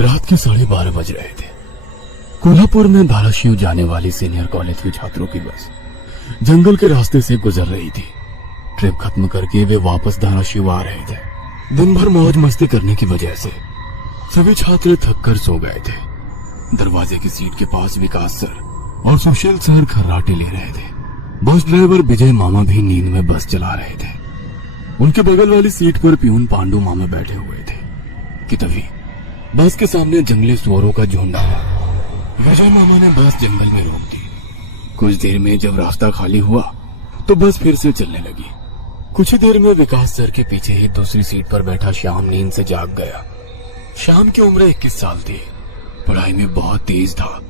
रात के 12:30 बज रहे थे। कोल्हापुर में धाराशिव जाने वाली सीनियर कॉलेज के छात्रों की बस जंगल के रास्ते से गुजर रही थी। ट्रिप खत्म करके वे वापस धाराशिव आ रहे थे। दिन भर मौज मस्ती करने की वजह से सभी छात्र थक कर सो गए थे। दरवाजे की सीट के पास विकास सर और सुशील सर खर्राटे ले रहे थे। बस ड्राइवर विजय मामा भी नींद में बस चला रहे थे। उनके बगल वाली सीट पर प्यून पांडु मामा बैठे हुए थे कि तभी बस के सामने जंगली सुअरों का झुंड आया। विजय मामा ने बस जंगल में रोक दी। कुछ देर में जब रास्ता खाली हुआ तो बस फिर से चलने लगी। कुछ ही देर में विकास सर के पीछे ही दूसरी सीट पर बैठा श्याम नींद से जाग गया। श्याम की उम्र 21 साल थी। पढ़ाई में बहुत तेज था,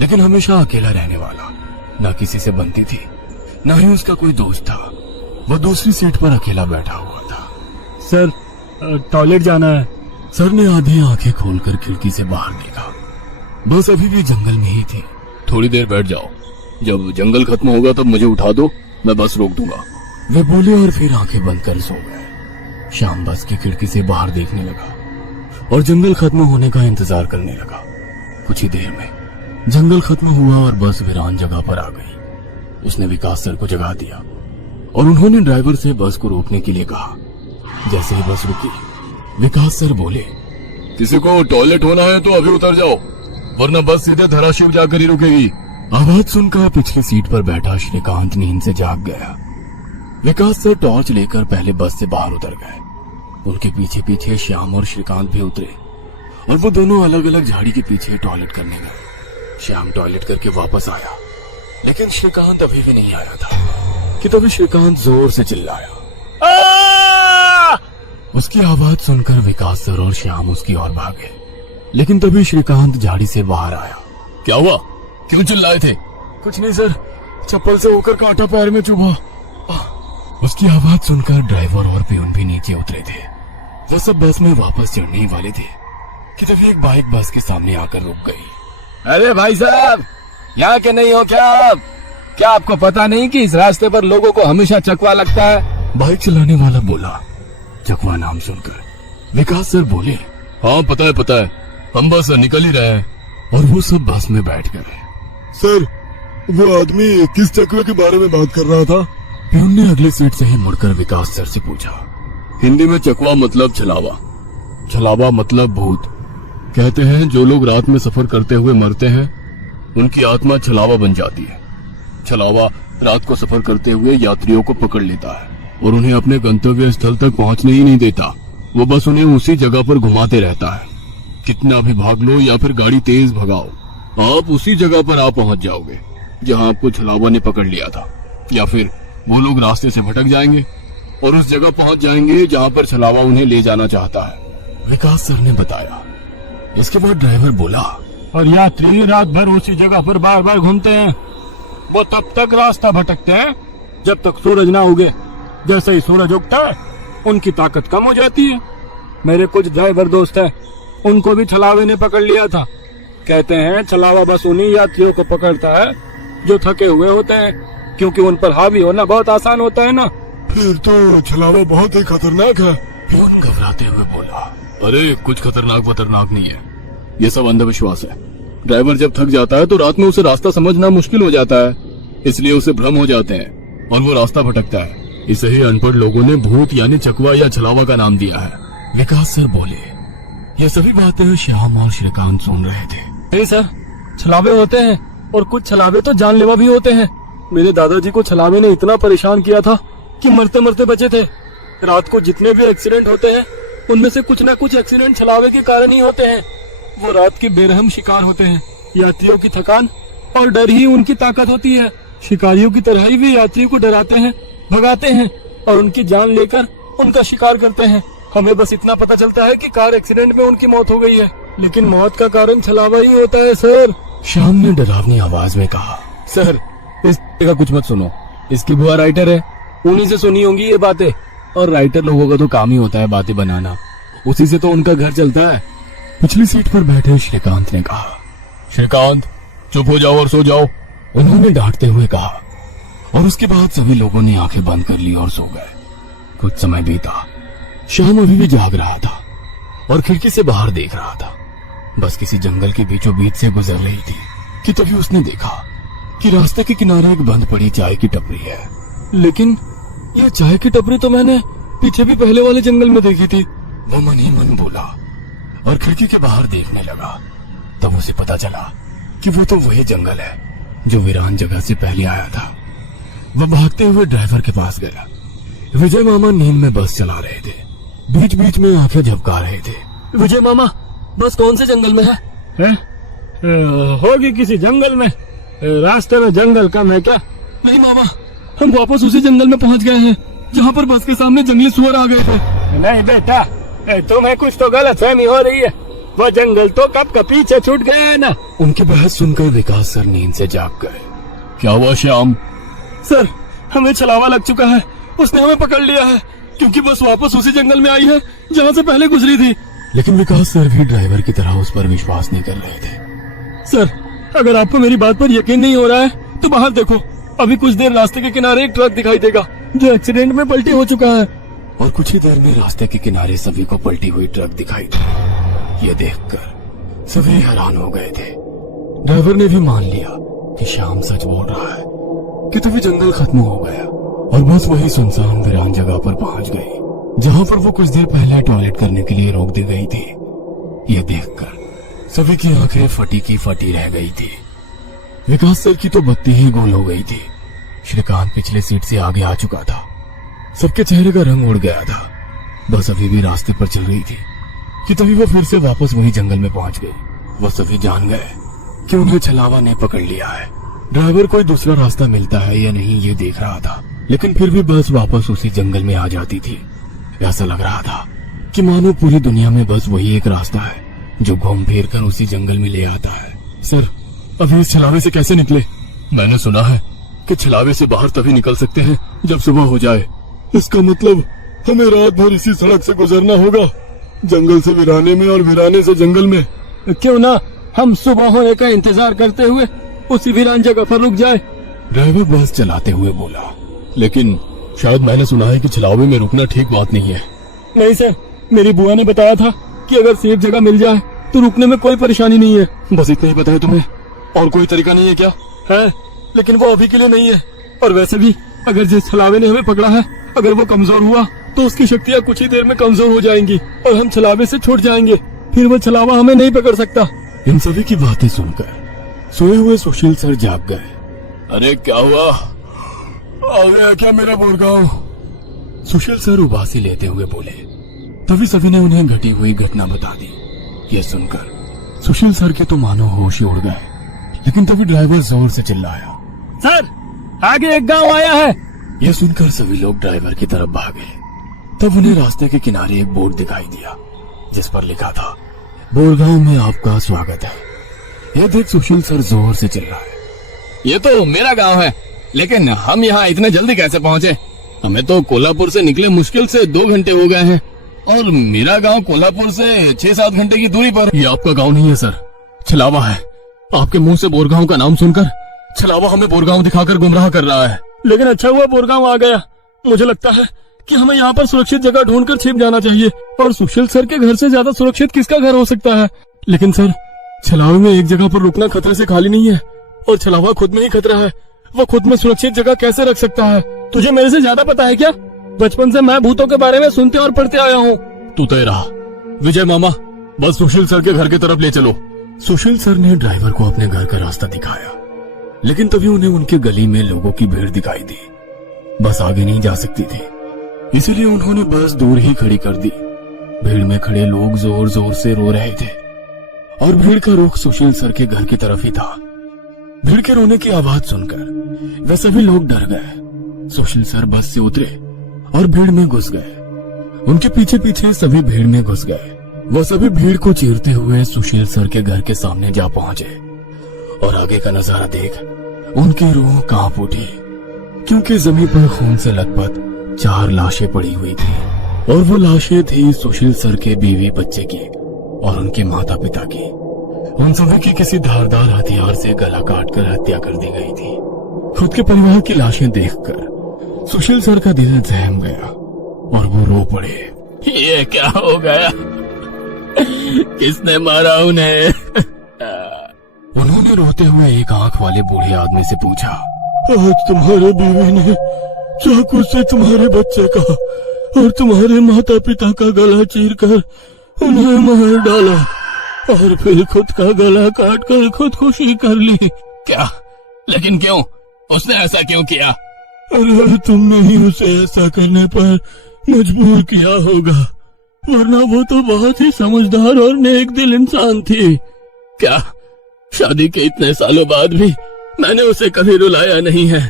लेकिन हमेशा अकेला रहने वाला। न किसी से बनती थी, न ही उसका कोई दोस्त था। वह दूसरी सीट पर अकेला बैठा हुआ था। सर, टॉयलेट जाना है। सर ने आधी आंखें खोलकर खिड़की से बाहर देखा। बस अभी भी जंगल में ही थी। थोड़ी देर बैठ जाओ, जब जंगल खत्म होगा तब मुझे उठा दो, मैं बस रोक दूंगा। वे बोले और फिर आंखें बंद कर सो गए। श्याम बस की खिड़की से बाहर देखने लगा और जंगल खत्म होने का इंतजार करने लगा। कुछ ही देर में जंगल खत्म हुआ और बस वीरान जगह पर आ गई। उसने विकास सर को जगा दिया और उन्होंने ड्राइवर से बस को रोकने के लिए कहा। जैसे ही बस रुकी, विकास सर बोले, किसी को टॉयलेट होना है तो अभी उतर जाओ, वरना बस सीधे धाराशिव जाकर ही रुकेगी। आवाज सुनकर पिछली सीट पर बैठा श्रीकांत नींद से जाग गया। विकास सर टॉर्च लेकर पहले बस से बाहर उतर गए। उनके पीछे पीछे श्याम और श्रीकांत भी उतरे और वो दोनों अलग अलग झाड़ी के पीछे टॉयलेट करने गए। श्याम टॉयलेट करके वापस आया, लेकिन श्रीकांत अभी भी नहीं आया था कि तभी श्रीकांत जोर से चिल्लाया। उसकी आवाज सुनकर विकास सर और श्याम उसकी ओर भागे, लेकिन तभी श्रीकांत झाड़ी से बाहर आया। क्या हुआ, क्यों चिल्लाए थे? कुछ नहीं सर, चप्पल से होकर कांटा पैर में चुभा। उसकी आवाज सुनकर ड्राइवर और प्यून भी नीचे उतरे थे। वो सब बस में वापस चढ़ने ही वाले थे कि तभी एक बाइक बस के सामने आकर रुक गई। अरे भाई साहब, यहाँ के नहीं हो क्या आप? क्या आपको पता नहीं कि इस रास्ते पर लोगों को हमेशा चकवा लगता है? बाइक चलाने वाला बोला। चकवा नाम सुनकर विकास सर बोले, हाँ पता है, हम बस निकल ही रहे हैं। और वो सब बस में बैठ गए। सर, वो आदमी किस चकवे के बारे में बात कर रहा था? प्यून ने अगली सीट से ही मुड़कर विकास सर से पूछा। हिंदी में चकवा मतलब छलावा, छलावा मतलब भूत। कहते हैं जो लोग रात में सफर करते हुए मरते हैं, उनकी आत्मा छलावा बन जाती है। छलावा रात को सफर करते हुए यात्रियों को पकड़ लेता है और उन्हें अपने गंतव्य स्थल तक पहुंचने ही नहीं देता। वो बस उन्हें उसी जगह पर घुमाते रहता है। कितना भी भाग लो या फिर गाड़ी तेज भगाओ, आप उसी जगह पर आप पहुंच जाओगे जहां आपको छलावा ने पकड़ लिया था। या फिर वो लोग रास्ते से भटक जाएंगे और उस जगह पहुंच जाएंगे जहां पर छलावा उन्हें ले जाना चाहता है। विकास सर ने बताया। इसके बाद ड्राइवर बोला, और यात्री रात भर उसी जगह पर बार बार घूमते हैं। वो तब तक रास्ता भटकते हैं जब तक सूरज ना उगे। जैसे ही सूरज उगता है, उनकी ताकत कम हो जाती है। मेरे कुछ ड्राइवर दोस्त हैं, उनको भी छलावे ने पकड़ लिया था। कहते हैं छलावा बस उन्हीं यात्रियों को पकड़ता है जो थके हुए होते हैं, क्योंकि उन पर हावी होना बहुत आसान होता है ना। फिर तो छलावा बहुत ही खतरनाक है। प्यून घबराते हुए बोला। अरे कुछ खतरनाक नहीं है, ये सब अंधविश्वास है। ड्राइवर जब थक जाता है तो रात में उसे रास्ता समझना मुश्किल हो जाता है, इसलिए उसे भ्रम हो जाते हैं और वो रास्ता भटकता है। इसे ही अनपढ़ लोगों ने भूत यानी चकवा या छलावा का नाम दिया है। विकास सर बोले। ये सभी बातें श्याम और श्रीकांत सुन रहे थे। नहीं सर, छलावे होते हैं और कुछ छलावे तो जानलेवा भी होते हैं। मेरे दादाजी को छलावे ने इतना परेशान किया था कि मरते मरते बचे थे। रात को जितने भी एक्सीडेंट होते हैं, उनमें से कुछ न कुछ एक्सीडेंट छलावे के कारण ही होते हैं। वो रात के बेरहम शिकार होते हैं। यात्रियों की थकान और डर ही उनकी ताकत होती है। शिकारियों की तरह ही वे यात्रियों को डराते हैं, भगाते हैं और उनकी जान लेकर उनका शिकार करते हैं। हमें बस इतना पता चलता है कि कार एक्सीडेंट में उनकी मौत हो गई है, लेकिन मौत का कारण छलावा ही होता है सर। श्याम ने डरावनी आवाज में कहा। सर, इस का कुछ मत सुनो, इसकी बुआ राइटर है, उन्हीं से सुनी होंगी ये बातें। और राइटर लोगों का तो काम ही होता है बातें बनाना, उसी से तो उनका घर चलता है। पिछली सीट पर बैठे श्रीकांत ने कहा। श्रीकांत, चुप हो जाओ और सो जाओ, उन्होंने डांटते हुए कहा। और उसके बाद सभी लोगों ने आंखें बंद कर ली और सो गए। कुछ समय बीता। श्याम अभी भी जाग रहा था और खिड़की से बाहर देख रहा था। बस किसी जंगल के बीचों बीच से गुजर रही थी कि तभी उसने देखा कि रास्ते के किनारे एक बंद पड़ी चाय की टपरी है। लेकिन यह चाय की टपरी तो मैंने पीछे भी पहले वाले जंगल में देखी थी। वो मन ही मन बोला और खिड़की के बाहर देखने लगा। तब उसे पता चला कि वो तो वही जंगल है जो वीरान जगह से पहले आया था। वह भागते हुए ड्राइवर के पास गया। विजय मामा नींद में बस चला रहे थे, बीच बीच में आंखें झपका रहे थे। विजय मामा, बस कौन से जंगल में है? होगी किसी जंगल में। रास्ते में जंगल कम है क्या? नहीं मामा, हम वापस उसी जंगल में पहुंच गए हैं जहाँ पर बस के सामने जंगली सुअर आ गए थे। नहीं बेटा, तुम्हें कुछ तो गलतफहमी हो रही है। वो जंगल तो कब का पीछे छूट गया है ना। उनकी बहस सुनकर विकास सर नींद से जाग गए। क्या हुआ श्याम? सर, हमें छलावा लग चुका है। उसने हमें पकड़ लिया है क्योंकि बस वापस उसी जंगल में आई है जहाँ से पहले गुजरी थी। लेकिन विकास सर भी ड्राइवर की तरह उस पर विश्वास नहीं कर रहे थे। सर, अगर आपको मेरी बात पर यकीन नहीं हो रहा है तो बाहर देखो। अभी कुछ देर रास्ते के किनारे एक ट्रक दिखाई देगा जो एक्सीडेंट में पलटी हो चुका है। और कुछ ही देर में रास्ते के किनारे सभी को पलटी हुई ट्रक दिखाई दी। ये देखकर सभी हैरान हो गए थे। ड्राइवर ने भी मान लिया कि श्याम सच बोल रहा है कि तभी जंगल खत्म हो गया और बस वही सुनसान वीरान जगह पर पहुंच गई जहां पर वो कुछ देर पहले टॉयलेट करने के लिए रोक दी गई थी। यह देखकर सभी की आंखें फटी की फटी रह गई थी। विकास सर की तो बत्ती ही गोल हो गई थी। श्रीकांत पिछले सीट से आगे आ चुका था। सबके चेहरे का रंग उड़ गया था। बस अभी भी रास्ते पर चल रही थी कि तभी वो फिर से वापस वही जंगल में पहुंच गई। वो सभी जान गए कि उन्हें छलावा ने पकड़ लिया है। ड्राइवर कोई दूसरा रास्ता मिलता है या नहीं ये देख रहा था, लेकिन फिर भी बस वापस उसी जंगल में आ जाती थी। ऐसा लग रहा था कि मानो पूरी दुनिया में बस वही एक रास्ता है जो घूम फिर कर उसी जंगल में ले आता है। सर, अभी इस छलावे से कैसे निकले? मैंने सुना है कि छलावे से बाहर तभी निकल सकते हैं जब सुबह हो जाए। इसका मतलब हमें रात भर इसी सड़क से गुजरना होगा, जंगल से वीराने में और वीराने से जंगल में। क्यों ना हम सुबह होने का इंतजार करते हुए उसी वीरान जगह पर रुक जाए। ड्राइवर बस चलाते हुए बोला। लेकिन शायद मैंने सुना है कि छलावे में रुकना ठीक बात नहीं है। नहीं सर, मेरी बुआ ने बताया था कि अगर सेफ जगह मिल जाए तो रुकने में कोई परेशानी नहीं है। बस इतना ही पता है तुम्हें? और कोई तरीका नहीं है क्या? है, लेकिन वो अभी के लिए नहीं है। और वैसे भी अगर जिस छलावे ने हमें पकड़ा है, अगर वो कमजोर हुआ तो उसकी शक्तियाँ कुछ ही देर में कमजोर हो जाएंगी और हम छलावे से छूट जाएंगे। फिर वो छलावा हमें नहीं पकड़ सकता। इन सभी की बातें सुनकर सोए हुए सुशील सर जाग गए। अरे क्या हुआ? आ गया क्या मेरा बोरगांव? सुशील सर उबासी लेते हुए बोले। तभी सभी ने उन्हें घटी हुई घटना बता दी। यह सुनकर सुशील सर के तो मानो होश ही उड़ गए। लेकिन तभी ड्राइवर जोर से चिल्लाया, सर, आगे एक गांव आया है। यह सुनकर सभी लोग ड्राइवर की तरफ भागे। तब उन्हें रास्ते के किनारे एक बोर्ड दिखाई दिया जिस पर लिखा था, बोरगांव में आपका स्वागत है। यह देख सुशील सर जोर से चिल्लाए, ये तो मेरा गांव है, लेकिन हम यहाँ इतने जल्दी कैसे पहुँचे? हमें तो कोल्हापुर से निकले मुश्किल से 2 घंटे हो गए हैं और मेरा गांव कोल्हापुर से 6-7 घंटे की दूरी पर। ये आपका गांव नहीं है सर, छलावा है। आपके मुंह से बोरगांव का नाम सुनकर छलावा हमें बोरगांव दिखाकर गुमराह कर रहा है। लेकिन अच्छा हुआ बोरगांव आ गया। मुझे लगता है कि हमें यहाँ पर सुरक्षित जगह ढूंढकर छिप जाना चाहिए। और सुशील सर के घर से ज्यादा सुरक्षित किसका घर हो सकता है? लेकिन सर, छलावे में एक जगह पर रुकना खतरे से खाली नहीं है और छलावा खुद में ही खतरा है। वो खुद में सुरक्षित जगह कैसे रख सकता है? तुझे मेरे से ज्यादा पता है क्या? बचपन से मैं भूतों के बारे में सुनते और पढ़ते आया हूँ। तू तय रहा। विजय मामा, बस सुशील सर के घर की तरफ ले चलो। सुशील सर ने ड्राइवर को अपने घर का रास्ता दिखाया। लेकिन तभी उन्हें उनके गली में लोगों की भीड़ दिखाई दी। बस आगे नहीं जा सकती थी, इसीलिए उन्होंने बस दूर ही खड़ी कर दी। भीड़ में खड़े लोग जोर जोर से रो रहे थे और भीड़ का रुख सुशील सर के घर की तरफ ही था। भीड़ के रोने की आवाज सुनकर वे सभी लोग डर गए। सुशील सर बस से उतरे और भीड़ में घुस गए। उनके पीछे पीछे सभी भीड़ में घुस गए। वो सभी भीड़ को चीरते हुए सुशील सर के घर के सामने जा पहुंचे और आगे का नजारा देख उनकी रूह कांप उठी, क्योंकि जमीन पर खून से लथपथ 4 लाशें पड़ी हुई थी और वो लाशें थी सुशील सर के बीवी बच्चे की और उनके माता पिता की। उन सभी की किसी धारदार हथियार से गला काटकर हत्या कर दी गई थी। खुद के परिवार की लाशें देखकर सुशील सर का दिल सहम गया और वो रो पड़े। ये क्या हो गया? किसने मारा उन्हें? उन्होंने रोते हुए एक आंख वाले बूढ़े आदमी से पूछा। आज तुम्हारे बीवी ने चाकू से तुम्हारे बच्चे का और तुम्हारे माता पिता का गला चीरकर उन्हें मार डाला और फिर खुद का गला काट कर खुदकुशी कर ली। क्या? लेकिन क्यों? उसने ऐसा क्यों किया? अरे तुमने ही उसे ऐसा करने पर मजबूर किया होगा, वरना वो तो बहुत ही समझदार और नेक दिल इंसान थी। क्या शादी के इतने सालों बाद भी मैंने उसे कभी रुलाया नहीं है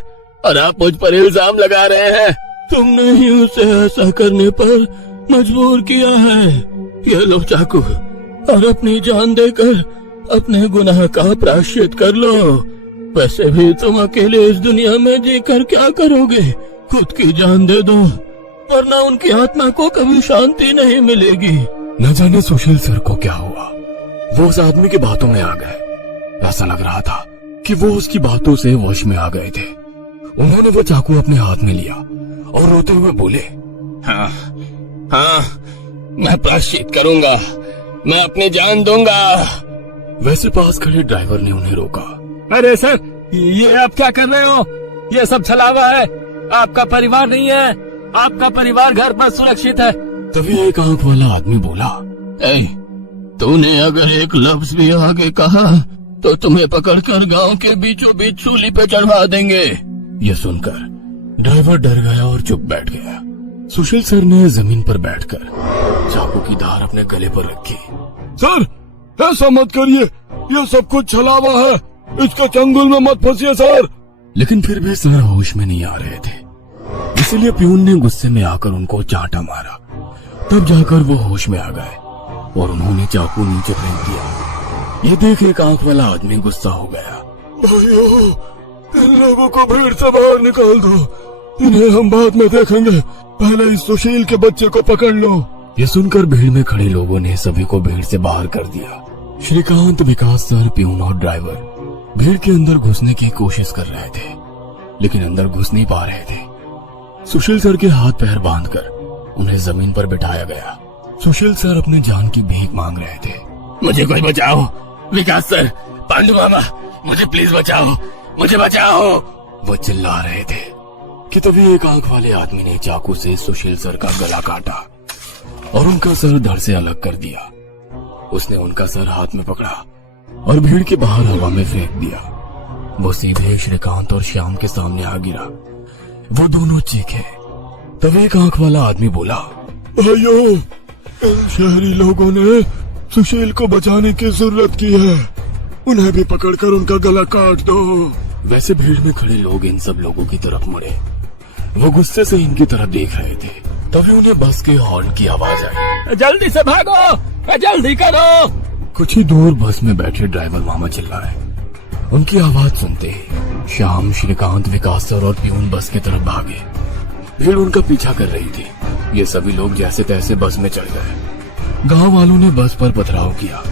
और आप मुझ पर इल्जाम लगा रहे हैं? तुमने ही उसे ऐसा करने पर मजबूर किया है। ये लो चाकू और अपनी जान देकर अपने गुनाह का प्रायश्चित कर लो। वैसे भी तुम अकेले इस दुनिया में जीकर क्या करोगे? खुद की जान दे दो, वरना उनकी आत्मा को कभी शांति नहीं मिलेगी। न जाने सुशील सर को क्या हुआ, वो उस आदमी की बातों में आ गए। ऐसा लग रहा था कि वो उसकी बातों से वश में आ गए थे। उन्होंने वो चाकू अपने हाथ में लिया और रोते हुए बोले, हाँ, मैं प्रायश्चित करूंगा, मैं अपनी जान दूंगा। वैसे पास खड़े ड्राइवर ने उन्हें रोका। अरे सर, ये आप क्या कर रहे हो? ये सब छलावा है, आपका परिवार नहीं है। आपका परिवार घर पर सुरक्षित है। तभी एक आंख वाला आदमी बोला, तूने अगर एक लफ्ज भी आगे कहा तो तुम्हें पकड़कर गांव के बीचों बीच सूली पे चढ़वा देंगे। यह सुनकर ड्राइवर डर गया और चुप बैठ गया। सुशील सर ने जमीन पर बैठकर चाकू की धार अपने गले पर रखी। सर, ऐसा मत करिए, ये सब कुछ छलावा है, इसके चंगुल में मत फंसिए सर। लेकिन फिर भी सर होश में नहीं आ रहे थे, इसलिए प्यून ने गुस्से में आकर उनको चांटा मारा। तब जाकर वो होश में आ गए और उन्होंने चाकू नीचे फेंक दिया। ये देख एक आंख वाला आदमी गुस्सा हो गया। भाइयों, इन लोगों को भीड़ से बाहर निकाल दो, इन्हें हम बाद में देखेंगे, पहले इस सुशील के बच्चे को पकड़ लो। ये सुनकर भीड़ में खड़े लोगों ने सभी को भीड़ से बाहर कर दिया। श्रीकांत, विकास सर, प्यून और ड्राइवर भीड़ के अंदर घुसने की कोशिश कर रहे थे, लेकिन अंदर घुस नहीं पा रहे थे। सुशील सर के हाथ पैर बांधकर उन्हें जमीन पर बिठाया गया। सुशील सर अपने जान की भीख मांग रहे थे। मुझे कोई बचाओ, विकास सर, पांडु मामा, मुझे प्लीज बचाओ, मुझे बचाओ। वो चिल्ला रहे थे कि तभी एक आंख वाले आदमी ने चाकू से सुशील सर का गला काटा और उनका सर धड़ से अलग कर दिया। उसने उनका सर हाथ में पकड़ा और भीड़ के बाहर हवा में फेंक दिया। वो सीधे श्रीकांत और श्याम के सामने आ गिरा। वो दोनों चीखे। तभी एक आंख वाला आदमी बोला, भाइयों, इन शहरी लोगों ने सुशील को बचाने की जरूरत की है, उन्हें भी पकड़कर उनका गला काट दो। वैसे भीड़ में खड़े लोग इन सब लोगों की तरफ मुड़े। वो गुस्से से इनकी तरफ देख रहे थे। तभी उन्हें बस के हॉर्न की आवाज आई। जल्दी से भागो, जल्दी करो। कुछ ही दूर बस में बैठे ड्राइवर मामा चिल्लाए। उनकी आवाज सुनते ही श्याम, श्रीकांत, विकास सर और प्यून बस की तरफ भागे। भीड़ उनका पीछा कर रही थी। ये सभी लोग जैसे तैसे बस में चढ़ गए। गांव वालों ने बस पर पथराव किया।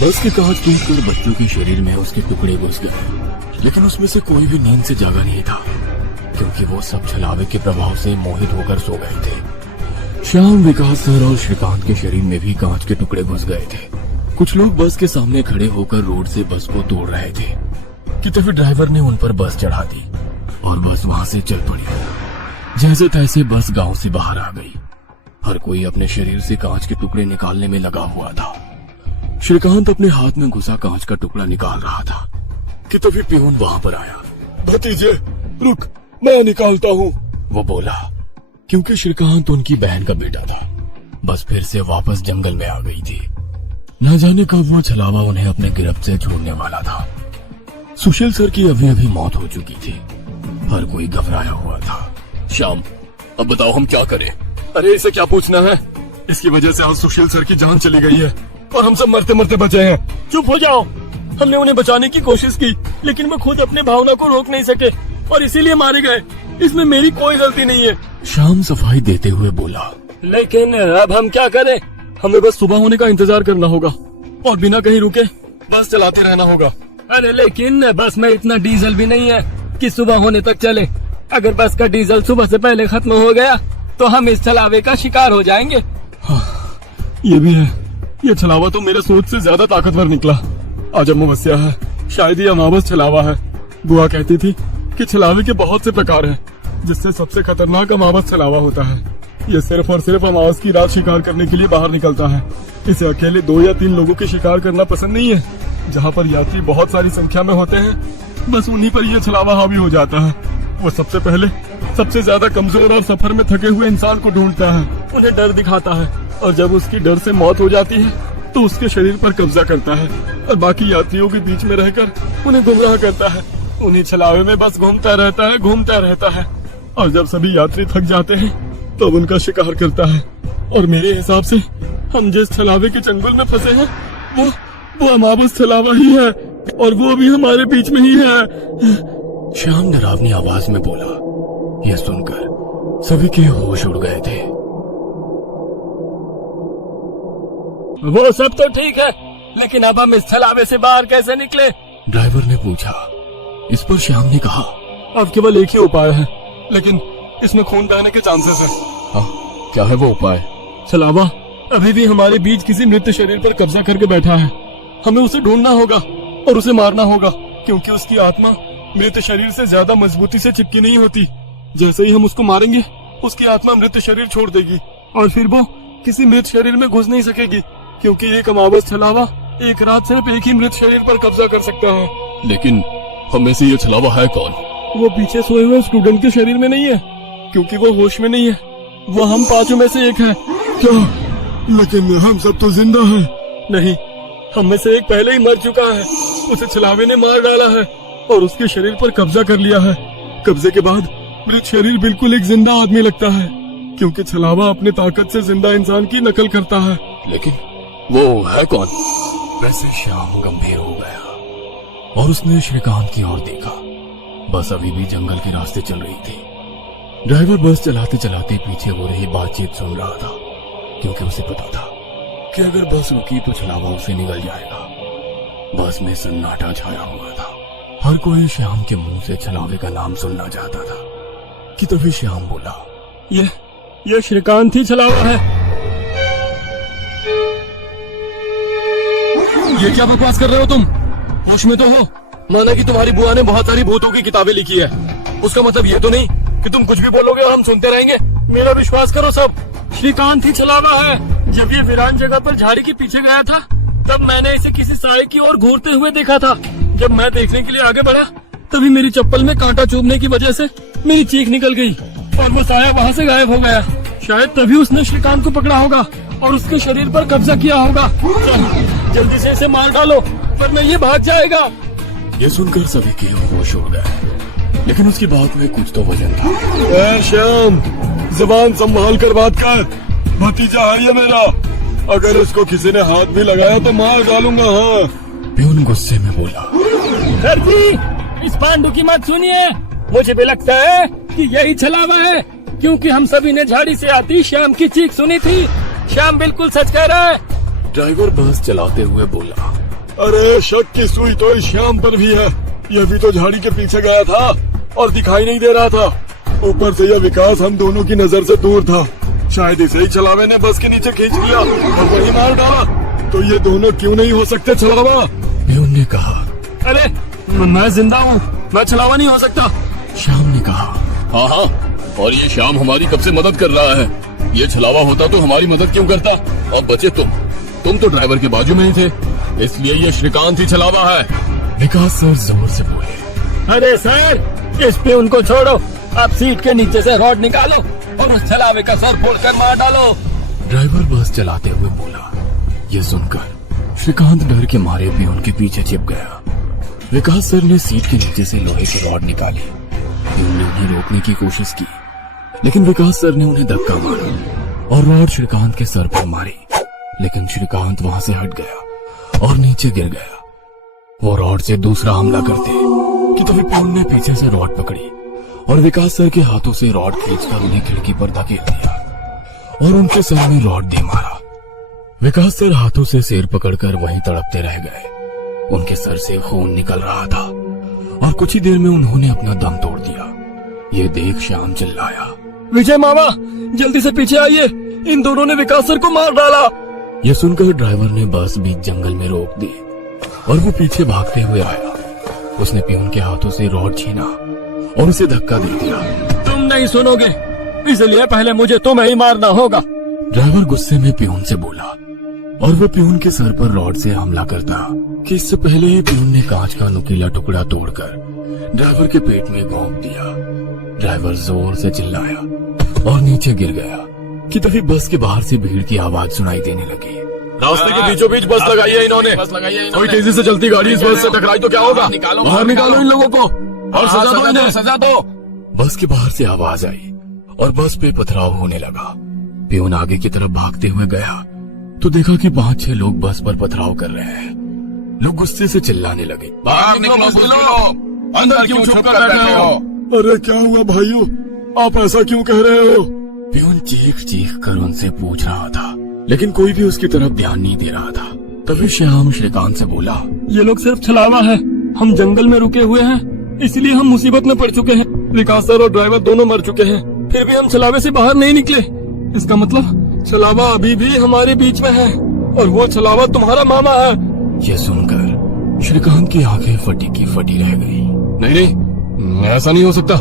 बस के कांच टूटकर बच्चों के शरीर में उसके टुकड़े घुस गए, लेकिन उसमें से कोई भी नींद से जागा नहीं था, क्योंकि वो सब छलावे के प्रभाव से मोहित होकर सो गए थे। श्याम, विकास सर और श्रीकांत के शरीर में भी कांच के टुकड़े घुस गए थे। कुछ लोग बस के सामने खड़े होकर रोड से बस को तोड़ रहे थे कि तभी ड्राइवर ने उन पर बस चढ़ा दी और बस वहां से चल पड़ी। जैसे तैसे बस गांव से बाहर आ गई। हर कोई अपने शरीर से कांच के टुकड़े निकालने में लगा हुआ था। श्रीकांत अपने हाथ में घुसा कांच का टुकड़ा निकाल रहा था कि तभी प्यून वहां पर आया। भतीजे, रुक, मैं निकालता हूँ, वो बोला, क्योंकि श्रीकांत उनकी बहन का बेटा था। बस फिर से वापस जंगल में आ गई थी। न जाने कब वो छलावा उन्हें अपने गिरफ्त से छोड़ने वाला था। सुशील सर की अभी अभी मौत हो चुकी थी। हर कोई घबराया हुआ था। श्याम, अब बताओ हम क्या करें? अरे इसे क्या पूछना है, इसकी वजह से आज सुशील सर की जान चली गई है और हम सब मरते मरते बचे हैं। चुप हो जाओ। हमने उन्हें बचाने की कोशिश की, लेकिन वो खुद अपने भावना को रोक नहीं सके और इसीलिए मारे गए। इसमें मेरी कोई गलती नहीं है। श्याम सफाई देते हुए बोला, लेकिन अब हम क्या करें? हमें बस सुबह होने का इंतजार करना होगा और बिना कहीं रुके बस चलाते रहना होगा। अरे लेकिन बस में इतना डीजल भी नहीं है कि सुबह होने तक चले। अगर बस का डीजल सुबह से पहले खत्म हो गया तो हम इस छलावे का शिकार हो जाएंगे। हाँ, ये भी है। ये छलावा तो मेरे सोच से ज्यादा ताकतवर निकला। आज अमावस्या है, शायद ये अमावस छलावा है। बुआ कहती थी कि छलावे के बहुत से प्रकार हैं, जिससे सबसे खतरनाक अमावस छलावा होता है। ये सिर्फ और सिर्फ अमावस की रात शिकार करने के लिए बाहर निकलता है। इसे अकेले 2 या 3 लोगों के शिकार करना पसंद नहीं है। जहाँ पर यात्री बहुत सारी संख्या में होते हैं, बस उन्हीं पर यह छलावा हावी हो जाता है। वो सबसे पहले सबसे ज्यादा कमजोर और सफर में थके हुए इंसान को ढूंढता है, उन्हें डर दिखाता है, और जब उसकी डर से मौत हो जाती है तो उसके शरीर पर कब्जा करता है और बाकी यात्रियों के बीच में रहकर उन्हें गुमराह करता है। उन्हीं छलावे में बस घूमता रहता है और जब सभी यात्री थक जाते हैं तो अब उनका शिकार करता है। और मेरे हिसाब से हम जिस छलावे के चंगुल में फंसे हैं वो अमावस छलावा ही है, और वो भी हमारे बीच में ही है। श्याम डरावनी आवाज में बोला। यह सुनकर सभी के होश उड़ गए थे। वो सब तो ठीक है, लेकिन अब हम इस छलावे से बाहर कैसे निकले? ड्राइवर ने पूछा। इस पर श्याम ने कहा, अब केवल एक ही उपाय है, लेकिन इसमें खून बहने के चांसेस हैं। हाँ, क्या है वो उपाय? छलावा अभी भी हमारे बीच किसी मृत शरीर पर कब्जा करके बैठा है। हमें उसे ढूंढना होगा और उसे मारना होगा, क्योंकि उसकी आत्मा मृत शरीर से ज्यादा मजबूती से चिपकी नहीं होती। जैसे ही हम उसको मारेंगे, उसकी आत्मा मृत शरीर छोड़ देगी और फिर वो किसी मृत शरीर में घुस नहीं सकेगी, क्योंकि एक अमावस छलावा एक रात सिर्फ एक ही मृत शरीर पर कब्जा कर सकता है। लेकिन हम में से ये छलावा है कौन? वो पीछे सोए हुए स्टूडेंट के शरीर में नहीं है, क्योंकि वो होश में नहीं है। वो हम 5 में से एक है। क्या? लेकिन हम सब तो जिंदा हैं। नहीं, हम में से एक पहले ही मर चुका है। उसे छलावे ने मार डाला है और उसके शरीर पर कब्जा कर लिया है। कब्जे के बाद मृत शरीर बिल्कुल एक जिंदा आदमी लगता है, क्योंकि छलावा अपने ताकत से जिंदा इंसान की नकल करता है। लेकिन वो है कौन? वैसे श्याम गंभीर हो गया और उसने श्रीकांत की ओर देखा। बस अभी भी जंगल के रास्ते चल रही थी। ड्राइवर बस चलाते चलाते पीछे हो रही बातचीत सुन रहा था, क्योंकि उसे पता था कि अगर बस रुकी तो छलावा उसे निगल जाएगा। बस में सन्नाटा छाया हुआ था। हर कोई श्याम के मुंह से छलावे का नाम सुनना चाहता था कि तभी श्याम बोला, ये श्रीकांत ही छलावा है। ये क्या बकवास कर रहे हो तुम? होश में तो हो? माना कि तुम्हारी बुआ ने बहुत सारी भूतों की किताबें लिखी है, उसका मतलब ये तो नहीं कि तुम कुछ भी बोलोगे और हम सुनते रहेंगे। मेरा विश्वास करो, सब श्रीकांत ही छलावा है। जब ये वीरान जगह पर झाड़ी के पीछे गया था, तब मैंने इसे किसी साए की ओर घूरते हुए देखा था। जब मैं देखने के लिए आगे बढ़ा, तभी मेरी चप्पल में कांटा चुभने की वजह से मेरी चीख निकल गई और वो साया वहाँ से गायब हो गया। शायद तभी उसने श्रीकांत को पकड़ा होगा और उसके शरीर पर कब्जा किया होगा। जल्दी से इसे मार डालो, वरना ये भाग जाएगा। ये सुनकर सभी के होश उड़ गए, लेकिन उसकी बात में कुछ तो वजन था। श्याम, जबान संभाल कर बात कर। भतीजा है ये मेरा, अगर इसको किसी ने हाथ भी लगाया तो मार डालूंगा। हाँ। प्यून गुस्से में बोला, सर जी, इस पांडु की मत सुनिए। मुझे भी लगता है कि यही छलावा है, क्योंकि हम सभी ने झाड़ी से आती श्याम की चीख सुनी थी। श्याम बिल्कुल सच कह रहा है। ड्राइवर बस चलाते हुए बोला, अरे शक की सुई तो इस श्याम पर भी है। यह भी तो झाड़ी के पीछे गया था और दिखाई नहीं दे रहा था। ऊपर से यह विकास हम दोनों की नजर से दूर था। शायद इसे ही छलावे ने बस के नीचे खींच लिया और वही मार डाला। तो ये दोनों क्यों नहीं हो सकते छलावा? प्यून ने कहा। अरे मैं जिंदा हूँ, मैं छलावा नहीं हो सकता। श्याम ने कहा, हाँ हाँ, और ये श्याम हमारी कब से मदद कर रहा है। ये छलावा होता तो हमारी मदद क्यों करता? और बचे तुम तो ड्राइवर के बाजू में ही थे, इसलिए ये श्रीकांत ही छलावा है। विकास सर जोर से बोले, अरे सर, इस पे उनको छोड़ो। आप सीट के नीचे से रॉड निकालो और उस छलावे का सर फोड़कर मार डालो। ड्राइवर बस चलाते हुए बोला। ये सुनकर श्रीकांत डर के मारे भी उनके पीछे चिप गया। विकास सर ने सीट के नीचे से लोहे की रॉड निकाली। उन्होंने उन्हें रोकने की कोशिश की, लेकिन विकास सर ने उन्हें धक्का मारा और रॉड श्रीकांत के सर पर मारी। लेकिन श्रीकांत वहां से हट गया और नीचे गिर गया। वो रॉड से दूसरा हमला करते कि तभी प्यून ने पीछे से रॉड पकड़ी और विकास सर के हाथों से रॉड खींचकर उन्हें खिड़की पर धकेल दिया और उनके सर में रॉड दे मारा। विकास सर हाथों से सिर पकड़कर वहीं तड़पते रह गए। उनके सर से खून निकल रहा था और कुछ ही देर में उन्होंने अपना दम तोड़ दिया। ये देख श्याम चिल्लाया, विजय मामा, जल्दी से पीछे आइए, इन दोनों ने विकास सर को मार डाला। यह सुनकर ड्राइवर ने बस बीच जंगल में रोक दी और वो पीछे भागते हुए आया। उसने पियून के हाथों से रॉड छीना और उसे धक्का दे दिया। तुम नहीं सुनोगे, इसलिए पहले मुझे तुम्हें ही मारना होगा। ड्राइवर गुस्से में पियून से बोला और वो पियून के सर पर रॉड से हमला करता कि इससे पहले ही पियून ने कांच का नुकीला टुकड़ा तोड़कर ड्राइवर के पेट में घोंप दिया। ड्राइवर जोर से चिल्लाया और नीचे गिर गया कि तभी बस के बाहर से भीड़ की आवाज सुनाई देने लगी। रास्ते के बीचों बीच बस लगाई है इन्होंने। कोई तेजी से चलती गाड़ी इस बस से टकराई तो क्या होगा? बाहर निकालो इन लोगों को और सजा दो इन्हें, सजा दो। बस के बाहर से आवाज आई और बस पे पथराव होने लगा। पियून आगे की तरफ भागते हुए गया तो देखा कि 5-6 लोग बस पर पथराव कर रहे हैं। लोग गुस्से से चिल्लाने लगे, बाहर निकलो, अंदर क्यों छुप कर बैठे हो? अरे क्या हुआ भाइयों, आप ऐसा क्यों कह रहे हो? पियून चीख चीख कर उनसे पूछ रहा था, लेकिन कोई भी उसकी तरफ ध्यान नहीं दे रहा था। तभी श्याम श्रीकांत से बोला, ये लोग सिर्फ छलावा है। हम जंगल में रुके हुए हैं, इसलिए हम मुसीबत में पड़ चुके हैं। विकास सर और ड्राइवर दोनों मर चुके हैं, फिर भी हम छलावे से बाहर नहीं निकले। इसका मतलब छलावा अभी भी हमारे बीच में है और वो छलावा तुम्हारा मामा है। यह सुनकर श्रीकांत की आंखें फटी की फटी रह गई। नहीं, ऐसा नहीं हो सकता।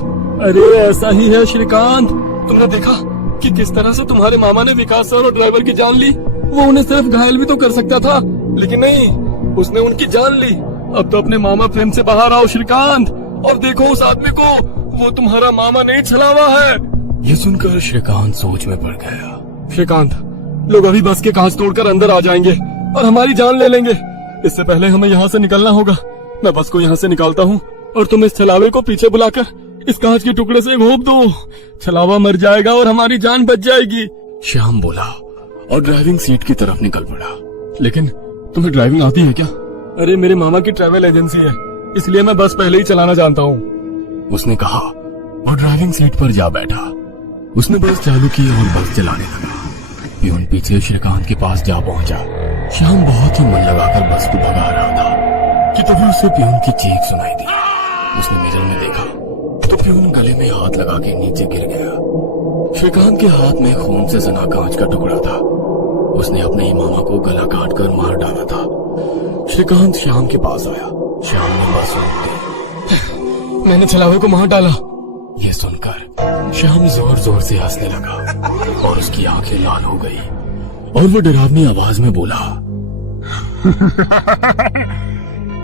अरे ऐसा ही है श्रीकांत। तुमने देखा कि किस तरह से तुम्हारे मामा ने विकास सर और ड्राइवर की जान ली। वो उन्हें सिर्फ घायल भी तो कर सकता था, लेकिन नहीं, उसने उनकी जान ली। अब तो अपने मामा फ्रेम से बाहर आओ श्रीकांत और देखो उस आदमी को, वो तुम्हारा मामा नहीं छलावा है। ये सुनकर श्रीकांत सोच में पड़ गया। श्रीकांत, लोग अभी बस के कांच तोड़कर अंदर आ जाएंगे और हमारी जान ले लेंगे। इससे पहले हमें यहाँ से निकलना होगा। मैं बस को यहाँ से निकालता हूँ और तुम इस छलावे को पीछे बुलाकर इस कांच के टुकड़े से घोंप दो। छलावा मर जाएगा और हमारी जान बच जाएगी। श्याम बोला और ड्राइविंग सीट की तरफ निकल पड़ा। लेकिन तुम्हें ड्राइविंग आती है क्या? अरे मेरे मामा की ट्रैवल एजेंसी है, इसलिए मैं बस पहले ही चलाना जानता हूँ, उसने कहा और ड्राइविंग सीट पर जा बैठा। उसने बस चालू की और बस चलाने लगा। पियून पीछे श्रीकांत के पास जा पहुंचा। श्याम बहुत ही मन लगाकर बस को भगा रहा था कि तभी उसे पियून की चीख सुनाई दी। उसने मिरर में देखा तो पियून गले में हाथ लगा के नीचे गिर गया। श्रीकांत के हाथ में खून से सना कांच का टुकड़ा था। उसने अपने ही मामा को गला काट कर मार डाला था। श्रीकांत श्याम के पास आया। श्याम ने बस रोक दी। मैंने छलावे को मार डाला। ये सुनकर श्याम जोर जोर से हंसने लगा और उसकी आंखें लाल हो गई और वो डरावनी आवाज में बोला,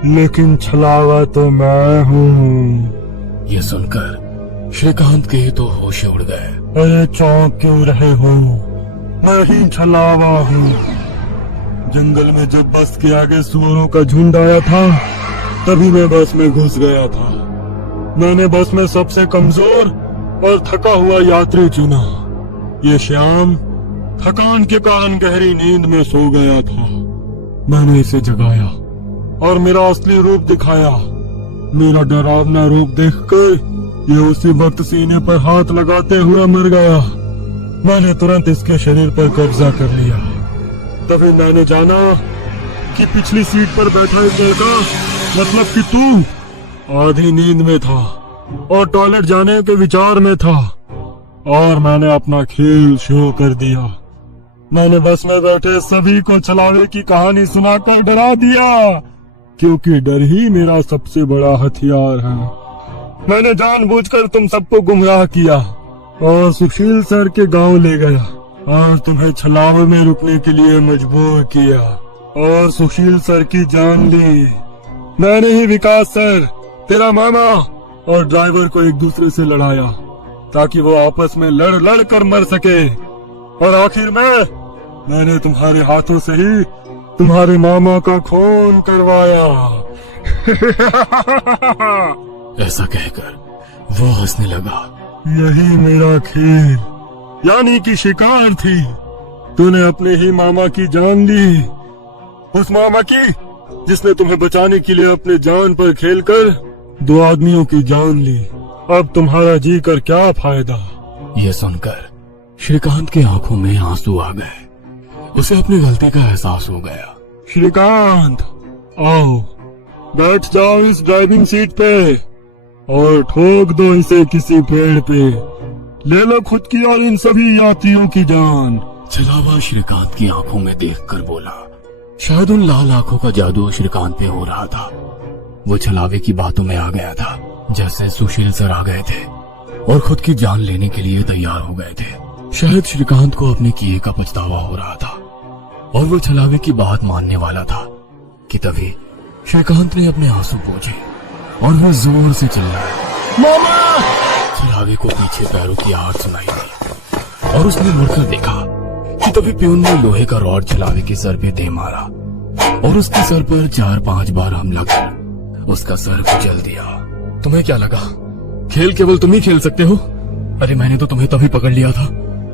लेकिन छलावा तो मैं हूँ। ये सुनकर श्रीकांत के तो होश उड़ गए। अरे चौंक क्यों रहे हो? मैं ही छलावा हूँ। जंगल में जब बस के आगे सुअरों का झुंड आया था, तभी मैं बस में घुस गया था। मैंने बस में सबसे कमजोर और थका हुआ यात्री चुना। ये श्याम थकान के कारण गहरी नींद में सो गया था। मैंने इसे जगाया और मेरा असली रूप दिखाया। मेरा डरावना रूप देखकर ये उसी वक्त सीने पर हाथ लगाते हुए मर गया। मैंने तुरंत इसके शरीर पर कब्जा कर लिया। तभी मैंने जाना कि पिछली सीट पर बैठा एक लड़का, मतलब कि तू, आधी नींद में था और टॉयलेट जाने के विचार में था, और मैंने अपना खेल शुरू कर दिया। मैंने बस में बैठे सभी को छलावे की कहानी सुनाकर डरा दिया, क्योंकि डर ही मेरा सबसे बड़ा हथियार है। मैंने जानबूझकर तुम सबको गुमराह किया और सुशील सर के गांव ले गया और तुम्हें छलावे में रुकने के लिए मजबूर किया और सुशील सर की जान ली। मैंने ही विकास सर, तेरा मामा और ड्राइवर को एक दूसरे से लड़ाया ताकि वो आपस में लड़ कर मर सके, और आखिर में मैंने तुम्हारे हाथों से ही तुम्हारे मामा का खून करवाया। ऐसा कहकर वो हंसने लगा। यही मेरा खेल यानी कि शिकार थी। तूने अपने ही मामा की जान ली, उस मामा की जिसने तुम्हें बचाने के लिए अपने जान पर खेलकर 2 आदमियों की जान ली। अब तुम्हारा जी कर क्या फायदा? ये सुनकर श्रीकांत की आंखों में आंसू आ गए। उसे अपनी गलती का एहसास हो गया। श्रीकांत, आओ बैठ जाओ इस ड्राइविंग सीट पे और ठोक दो इसे किसी पेड़ पे। ले लो खुद की और इन सभी यात्रियों की जान। छलावा श्रीकांत की आंखों में देखकर बोला। शायद उन लाल आंखों का जादू श्रीकांत पे हो रहा था। वो छलावे की बातों में आ गया था, जैसे सुशील सर आ गए थे और खुद की जान लेने के लिए तैयार हो गए थे। शायद श्रीकांत को अपने किए का पछतावा हो रहा था और वो छलावे की बात मानने वाला था कि तभी श्रीकांत ने अपने आंसू पोंछे और वो जोर से चिल्लाया, मामा! छलावे को पीछे पैरों की आहट सुनाई दी और उसने मुड़कर देखा कि तभी प्यून ने लोहे का रॉड छलावे के सर पे दे मारा और उसके सर पर 4-5 बार हमला कर उसका सर कुचल दिया। तुम्हें क्या लगा खेल केवल तुम ही खेल सकते हो? अरे मैंने तो तुम्हें तभी पकड़ लिया था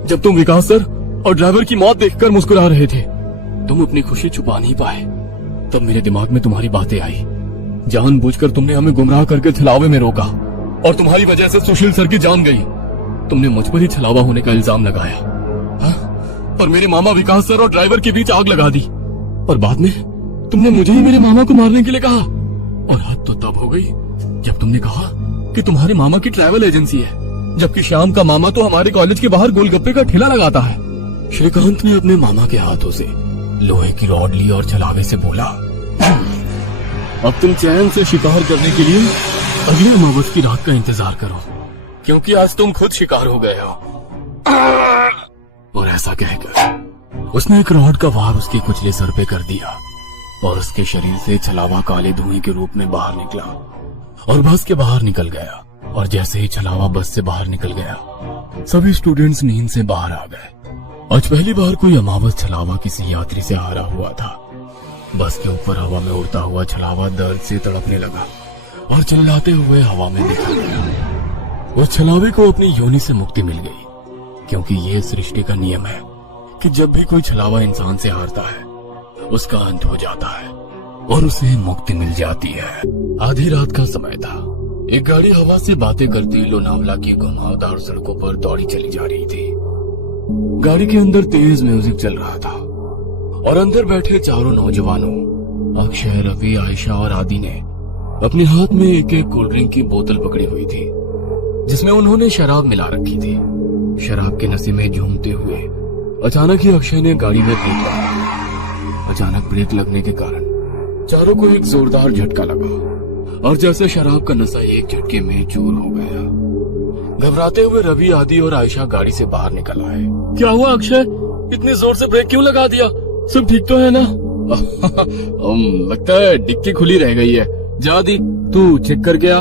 जब तुम विकास सर और ड्राइवर की मौत देखकर मुस्कुरा रहे थे। तुम अपनी खुशी छुपा नहीं पाए। तब मेरे दिमाग में तुम्हारी बातें आई। जानबूझकर तुमने हमें गुमराह करके छलावे में रोका और तुम्हारी वजह से सुशील सर की जान गई। तुमने मुझ पर ही छलावा होने का इल्जाम लगाया, हाँ? और मेरे मामा विकास सर और ड्राइवर के बीच आग लगा दी और बाद में तुमने मुझे ही मेरे मामा को मारने के लिए कहा। और हद तो तब हो गई जब तुमने कहा कि तुम्हारे मामा की ट्रैवल एजेंसी है, जबकि श्याम का मामा तो हमारे कॉलेज के बाहर गोलगप्पे का ठेला लगाता है। श्रीकांत ने अपने मामा के हाथों से लोहे की रॉड ली और छलावे से बोला, अब तुम चैन से शिकार करने के लिए अगले अमावस की रात का इंतजार करो, क्योंकि आज तुम खुद शिकार हो गए हो। और ऐसा कहकर उसने एक रॉड का वार उसके कुचले सर पे कर दिया और उसके शरीर से छलावा काले धुएं के रूप में बाहर निकला और बस के बाहर निकल गया। और जैसे ही छलावा बस से बाहर निकल गया, सभी स्टूडेंट्स नींद से बाहर आ गए। आज पहली बार कोई अमावस छलावा किसी यात्री से हारा हुआ था। बस के ऊपर हवा में उड़ता हुआ छलावा दर्द से तड़पने लगा और चिल्लाते हुए हवा में दिखा गया। उस छलावे को अपनी योनि से मुक्ति मिल गई, क्योंकि ये सृष्टि का नियम है कि जब भी कोई छलावा इंसान से हारता है उसका अंत हो जाता है और उसे मुक्ति मिल जाती है। आधी रात का समय था। एक गाड़ी हवा से बातें करती लोनावला की घुमावदार सड़कों पर दौड़ी चली जा रही थी। गाड़ी के अंदर तेज म्यूजिक चल रहा था और अंदर बैठे चारों नौजवानों अक्षय, रवि, आयशा और आदि ने अपने हाथ में एक एक कोल्ड ड्रिंक की बोतल पकड़ी हुई थी, जिसमें उन्होंने शराब मिला रखी थी। शराब के नशे में झूमते हुए अचानक ही अक्षय ने गाड़ी में ब्रेक लगाया। अचानक ब्रेक लगने के कारण चारों को एक जोरदार झटका लगा और जैसे शराब का नशा एक झटके में चूर हो गया। घबराते हुए रवि, आदि और आयशा गाड़ी से बाहर निकल आए। क्या हुआ अक्षय? इतनी जोर से ब्रेक क्यों लगा दिया? सब ठीक तो है ना? लगता है डिक्की खुली रह गई है। जा दी, तू चेक करके आ।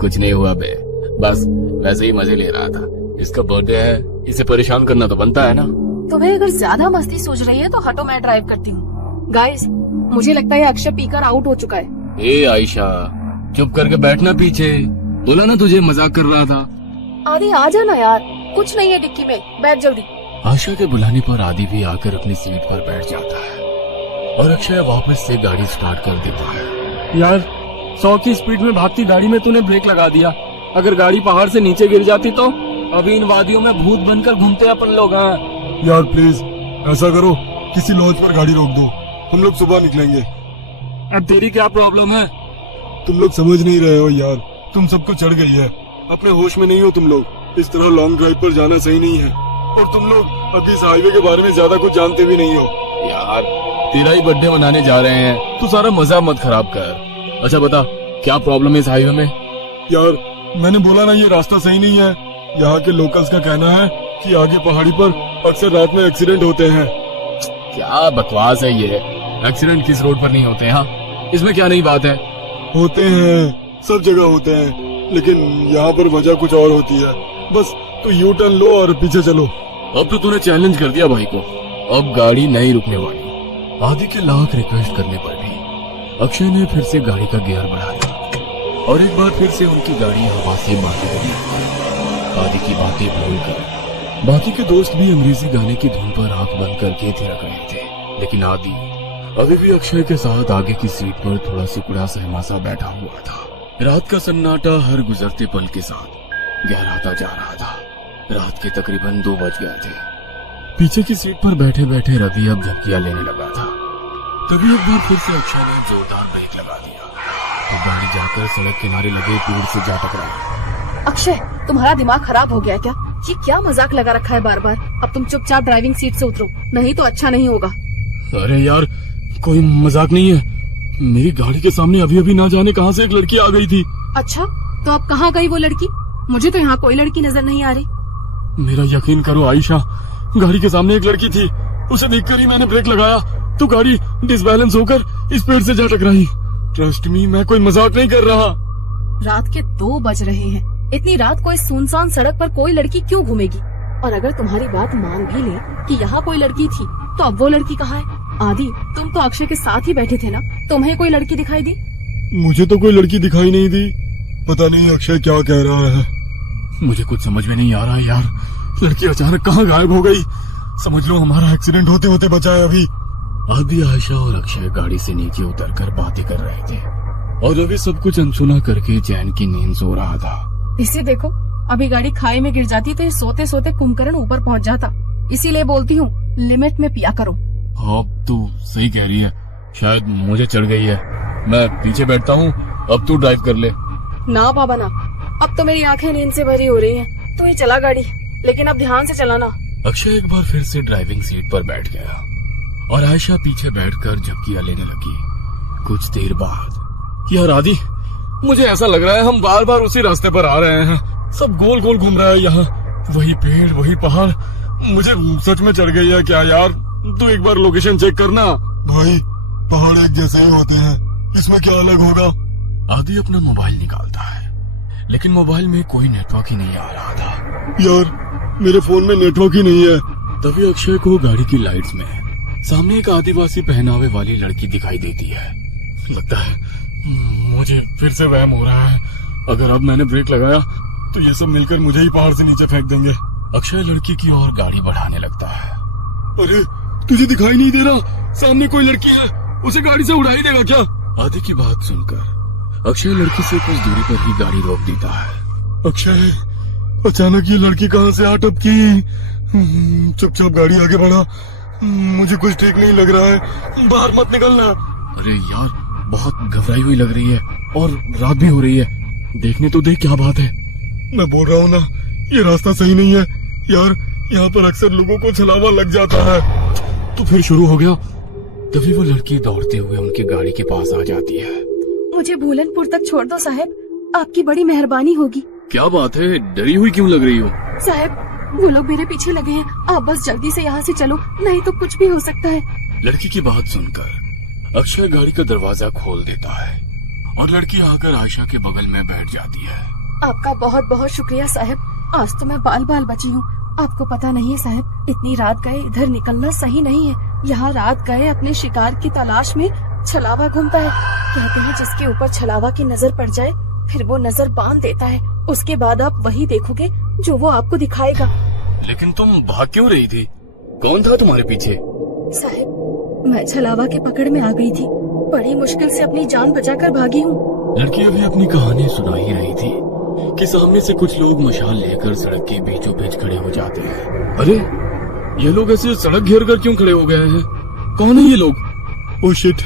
कुछ नहीं हुआ बे, बस वैसे ही मजे ले रहा था। इसका बर्थडे है, इसे परेशान करना तो बनता है ना। तुम्हें अगर ज्यादा मस्ती सूझ रही है तो हटो, मैं ड्राइव करती हूँ। गाइस, मुझे लगता है अक्षय पीकर आउट हो चुका है। ए आयशा, चुप करके बैठना पीछे। बोला ना तुझे मजाक कर रहा था। आदि आ जाना यार, कुछ नहीं है डिक्की में, बैठ जल्दी। आशा के बुलाने पर आदि भी आकर अपनी सीट पर बैठ जाता है और अक्षय वापस से गाड़ी स्टार्ट कर देता है। यार 100 की स्पीड में भागती गाड़ी में तूने ब्रेक लगा दिया। अगर गाड़ी पहाड़ से नीचे गिर जाती तो अभी इन वादियों में भूत बनकर घूमते अपन लोग। हाँ यार प्लीज ऐसा करो, किसी लॉज पर गाड़ी रोक दो, हम लोग सुबह निकलेंगे। अब तेरी क्या प्रॉब्लम है? तुम लोग समझ नहीं रहे हो यार, तुम सबको चढ़ गई है, अपने होश में नहीं हो तुम लोग। इस तरह लॉन्ग ड्राइव पर जाना सही नहीं है और तुम लोग अभी इस हाईवे के बारे में ज्यादा कुछ जानते भी नहीं हो। यार तेरा ही बर्थडे मनाने जा रहे हैं, तू सारा मजा मत खराब कर। अच्छा बता, क्या प्रॉब्लम है इस हाईवे में? यार मैंने बोला ना, ये रास्ता सही नहीं है। यहाँ के लोकल्स का कहना है कि आगे पहाड़ी पर अक्सर रात में एक्सीडेंट होते हैं। क्या बकवास है ये? एक्सीडेंट किस रोड पर नहीं होते? हाँ, इसमें क्या नई बात है? होते हैं, सब जगह होते हैं, लेकिन यहाँ पर वजह कुछ और होती है। बस तो यू टर्न लो और पीछे चलो। अब तो तूने चैलेंज कर दिया भाई को, अब गाड़ी नहीं रुकने वाली। आदि के लाख रिक्वेस्ट करने पर भी अक्षय ने फिर से गाड़ी का गियर बढ़ा दिया और एक बार फिर से उनकी गाड़ी हवा से बातें लगी। आदि की बातें भूलकर बाकी के दोस्त भी अंग्रेजी गाने की धुन पर आंख बंद करके थिरक रहे थे, लेकिन आदि अभी भी अक्षय के साथ आगे की सीट पर थोड़ा सिकुड़ा सहमा सा बैठा हुआ था। रात का सन्नाटा हर गुजरते पल के साथ गहराता जा रहा था। रात के तकरीबन 2 बज गए थे। पीछे की सीट पर बैठे बैठे रवि अब झपकियां लेने लगा था। तभी एक बार फिर से अक्षय ने जोरदार ब्रेक लगा दिया तो गाड़ी जाकर सड़क किनारे लगे पेड़ से जा टकराई। अक्षय, तुम्हारा दिमाग खराब हो गया क्या? ये क्या मजाक लगा रखा है बार बार। अब तुम चुपचाप ड्राइविंग सीट से उतरो, नहीं तो अच्छा नहीं होगा। अरे यार कोई मजाक नहीं है, मेरी गाड़ी के सामने अभी अभी ना जाने कहां से एक लड़की आ गई थी। अच्छा, तो अब कहाँ गई वो लड़की? मुझे तो यहाँ कोई लड़की नजर नहीं आ रही। मेरा यकीन करो आयशा, गाड़ी के सामने एक लड़की थी, उसे देखकर ही मैंने ब्रेक लगाया तो गाड़ी डिसबैलेंस होकर इस पेड़ से जा टकराई। ट्रस्ट मी, मैं कोई मजाक नहीं कर रहा। रात के 2 बज रहे हैं, इतनी रात को इस सुनसान सड़क पर कोई लड़की क्यों घूमेगी? और अगर तुम्हारी बात मान भी ले कि यहाँ कोई लड़की थी, तो अब वो लड़की कहाँ है? आदि, तुम तो अक्षय के साथ ही बैठे थे ना, तुम्हें कोई लड़की दिखाई दी? मुझे तो कोई लड़की दिखाई नहीं दी, पता नहीं अक्षय क्या कह रहा है। मुझे कुछ समझ में नहीं आ रहा है यार, लड़की अचानक कहाँ गायब हो गई। समझ लो हमारा एक्सीडेंट होते होते बचा है अभी। आदि, आयशा और अक्षय गाड़ी से नीचे उतरकर बातें कर रहे थे और रवि सब कुछ अनसुना करके चैन की नींद सो रहा था। इसे देखो, अभी गाड़ी खाई में गिर जाती तो ये सोते सोते कुंभकर्ण ऊपर पहुँच जाता। इसीलिए बोलती हूँ, लिमिट में पिया करो। अब तू सही कह रही है, शायद मुझे चढ़ गई है। मैं पीछे बैठता हूँ, अब तू ड्राइव कर ले। ना बाबा ना, अब तो मेरी आंखें नींद से भरी हो रही हैं। तो ये चला गाड़ी, लेकिन अब ध्यान से चलाना। अक्षय एक बार फिर से ड्राइविंग सीट पर बैठ गया और आयशा पीछे बैठकर झपकियां लेने लगी। कुछ देर बाद, यार आदि, मुझे ऐसा लग रहा है हम बार बार उसी रास्ते पर आ रहे हैं, सब गोल गोल घूम रहा है यहाँ, वही पेड़ वही पहाड़। मुझे सच में चढ़ गई है क्या यार? तू एक बार लोकेशन चेक करना। भाई पहाड़ एक जैसे ही होते हैं, इसमें क्या अलग होगा? आदि अपना मोबाइल निकालता है, लेकिन मोबाइल में कोई नेटवर्क ही नहीं आ रहा था। यार मेरे फोन में नेटवर्क ही नहीं है। तभी अक्षय को गाड़ी की लाइट्स में सामने एक आदिवासी पहनावे वाली लड़की दिखाई देती है। लगता है मुझे फिर से वहम हो रहा है। अगर अब मैंने ब्रेक लगाया तो ये सब मिलकर मुझे ही पहाड़ से नीचे फेंक देंगे। अक्षय लड़की की ओर गाड़ी बढ़ाने लगता है। अरे तुझे दिखाई नहीं दे रहा? सामने कोई लड़की है, उसे गाड़ी से उड़ा ही देगा क्या? आदि की बात सुनकर अक्षय लड़की से कुछ दूरी पर ही गाड़ी रोक देता है। अक्षय, अचानक ये लड़की कहाँ से आ टपकी? चुपचाप गाड़ी आगे बढ़ा, मुझे कुछ ठीक नहीं लग रहा है, बाहर मत निकलना। अरे यार, बहुत घबराई हुई लग रही है और रात भी हो रही है, देखने तो देख क्या बात है। मैं बोल रहा हूँ ना, ये रास्ता सही नहीं है यार, यहाँ पर अक्सर लोगों को छलावा लग जाता है। तो फिर शुरू हो गया। तभी वो लड़की दौड़ते हुए उनकी गाड़ी के पास आ जाती है। मुझे भूलनपुर तक छोड़ दो साहब, आपकी बड़ी मेहरबानी होगी। क्या बात है, डरी हुई क्यों लग रही हो? साहब, वो लोग मेरे पीछे लगे हैं, आप बस जल्दी से यहाँ से चलो, नहीं तो कुछ भी हो सकता है। लड़की की बात सुनकर अक्षय गाड़ी का दरवाजा खोल देता है और लड़की आकर आयशा के बगल में बैठ जाती है। आपका बहुत बहुत शुक्रिया साहब, आज तो मैं बाल बाल बची हूँ। आपको पता नहीं है साहब, इतनी रात गए इधर निकलना सही नहीं है। यहाँ रात गए अपने शिकार की तलाश में छलावा घूमता है। कहते हैं जिसके ऊपर छलावा की नजर पड़ जाए फिर वो नजर बांध देता है, उसके बाद आप वही देखोगे जो वो आपको दिखाएगा। लेकिन तुम भाग क्यों रही थी? कौन था तुम्हारे पीछे? साहब, मैं छलावा के पकड़ में आ गई थी, बड़ी मुश्किल से अपनी जान बचाकर भागी हूँ। लड़की अभी अपनी कहानी सुना ही रही थी कि सामने से कुछ लोग मशाल लेकर सड़क के बीचों बीच खड़े हो जाते हैं। अरे ये लोग ऐसे सड़क घेर कर क्यों खड़े हो गए हैं? कौन है ये लोग? ओ शिट,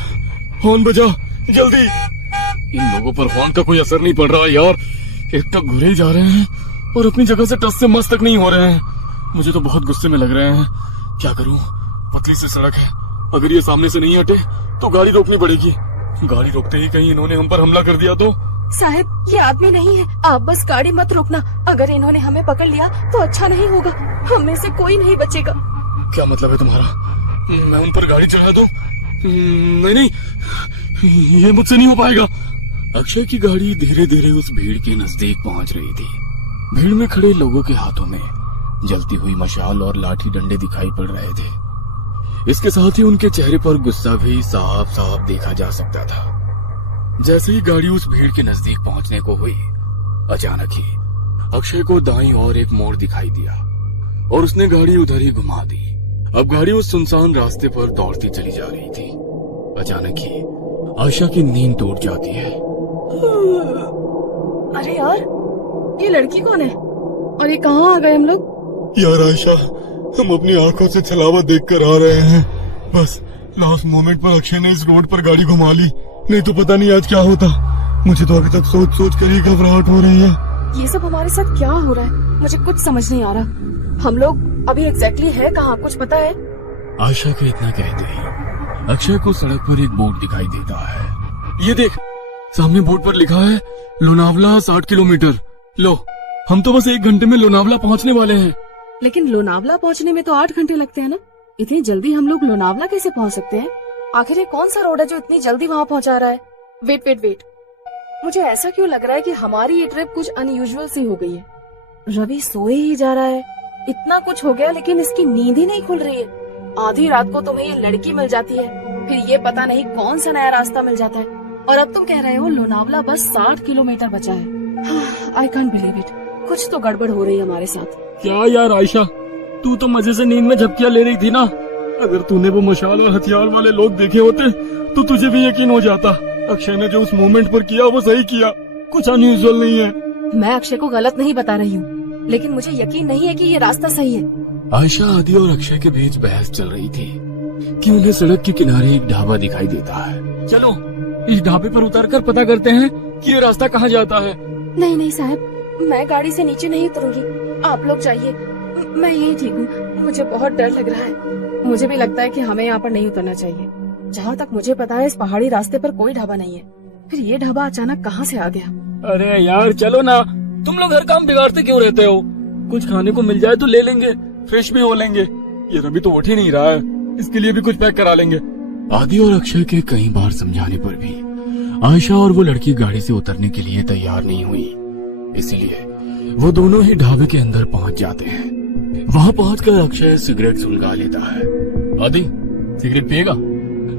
हॉर्न बजा जल्दी। इन लोगों पर हॉर्न का कोई असर नहीं पड़ रहा यार, एक तो घुरे ही जा रहे हैं और अपनी जगह से टस से मस तक नहीं हो रहे हैं। मुझे तो बहुत गुस्से में लग रहे हैं। क्या करूं, पतली सी सड़क है, अगर ये सामने से नहीं हटे तो गाड़ी रोकनी पड़ेगी। गाड़ी रोकते ही कहीं इन्होंने हम पर हमला कर दिया तो? साहब, ये आदमी नहीं है, आप बस गाड़ी मत रोकना, अगर इन्होंने हमें पकड़ लिया तो अच्छा नहीं होगा, हम में से कोई नहीं बचेगा। क्या मतलब है तुम्हारा? मैं उन पर गाड़ी चढ़ा दूं? नहीं नहीं, ये मुझसे नहीं हो पाएगा। अक्षय की गाड़ी धीरे धीरे उस भीड़ के नजदीक पहुंच रही थी। भीड़ में खड़े लोगों के हाथों में जलती हुई मशाल और लाठी डंडे दिखाई पड़ रहे थे। इसके साथ ही उनके चेहरे पर गुस्सा भी साफ साफ देखा जा सकता था। जैसे ही गाड़ी उस भीड़ के नजदीक पहुंचने को हुई, अचानक ही अक्षय को दाईं ओर एक मोड़ दिखाई दिया और उसने गाड़ी उधर ही घुमा दी। अब गाड़ी उस सुनसान रास्ते पर दौड़ती चली जा रही थी। अचानक ही आयशा की नींद टूट जाती है। अरे यार, ये लड़की कौन है और ये कहाँ आ गए हम लोग? यार आयशा, हम अपनी आंखों से छलावा देखकर आ रहे हैं, बस लास्ट मोमेंट पर अक्षय ने इस रोड पर गाड़ी घुमा ली, नहीं तो पता नहीं आज क्या होता। मुझे तो अभी तक सोच सोच कर ही घबराहट हो रही है। ये सब हमारे साथ क्या हो रहा है? मुझे कुछ समझ नहीं आ रहा। हम लोग अभी एग्जैक्टली है कहाँ, कुछ पता है? आशा के इतना कहते ही अक्षय को सड़क पर एक बोर्ड दिखाई देता है। ये देख, सामने बोर्ड पर लिखा है लोनावला 60 किलोमीटर। लो, हम तो बस 1 घंटे में लोनावला पहुंचने वाले हैं। लेकिन लोनावला पहुंचने में तो 8 घंटे लगते हैं ना। इतनी जल्दी हम लोग लोनावला कैसे पहुंच सकते हैं? आखिर ये कौन सा रोड है जो इतनी जल्दी वहाँ पहुंचा रहा है? वेट, मुझे ऐसा क्यों लग रहा है कि हमारी ये ट्रिप कुछ अनयूजुअल सी हो गई है। रवि सोए ही जा रहा है। इतना कुछ हो गया लेकिन इसकी नींद ही नहीं खुल रही है। आधी रात को तुम्हें ये लड़की मिल जाती है, फिर ये पता नहीं कौन सा नया रास्ता मिल जाता है, और अब तुम कह रहे हो लोनावला बस 60 किलोमीटर बचा है। I can't believe it. कुछ तो गड़बड़ हो रही है हमारे साथ। क्या यार आयशा, तू तो मजे से नींद में झपकियां ले रही थी ना। अगर तूने वो मशाल और हथियार वाले लोग देखे होते तो तुझे भी यकीन हो जाता। अक्षय ने जो उस मोमेंट पर किया वो सही किया, कुछ अनयूजुअल नहीं है। मैं अक्षय को गलत नहीं बता रही हूँ, लेकिन मुझे यकीन नहीं है कि ये रास्ता सही है। आयशा, आदि और अक्षय के बीच बहस चल रही थी कि उन्हें सड़क के किनारे एक ढाबा दिखाई देता है। चलो इस ढाबे पर उतरकर पता करते हैं कि ये रास्ता कहाँ जाता है। नहीं साहब, मैं गाड़ी से नीचे नहीं उतरूंगी, आप लोग जाइए। मैं यही ठीक हूँ। मुझे बहुत डर लग रहा है। मुझे भी लगता है कि हमें यहाँ पर नहीं उतरना चाहिए। जहाँ तक मुझे पता है इस पहाड़ी रास्ते पर कोई ढाबा नहीं है, फिर ये ढाबा अचानक कहाँ से आ गया? अरे यार चलो ना, तुम लोग हर काम बिगाड़ते क्यों रहते हो? कुछ खाने को मिल जाए तो ले लेंगे, फ्रेश भी हो लेंगे। ये रवि तो उठ ही नहीं रहा है, इसके लिए भी कुछ पैक करा लेंगे। आदि और अक्षय के कई बार समझाने पर भी आयशा और वो लड़की गाड़ी से उतरने के लिए तैयार नहीं हुई, इसलिए वो दोनों ही ढाबे के अंदर पहुंच जाते हैं। वहां पहुंचकर अक्षय सिगरेट सुलगा लेता है। आदि, सिगरेट पिएगा?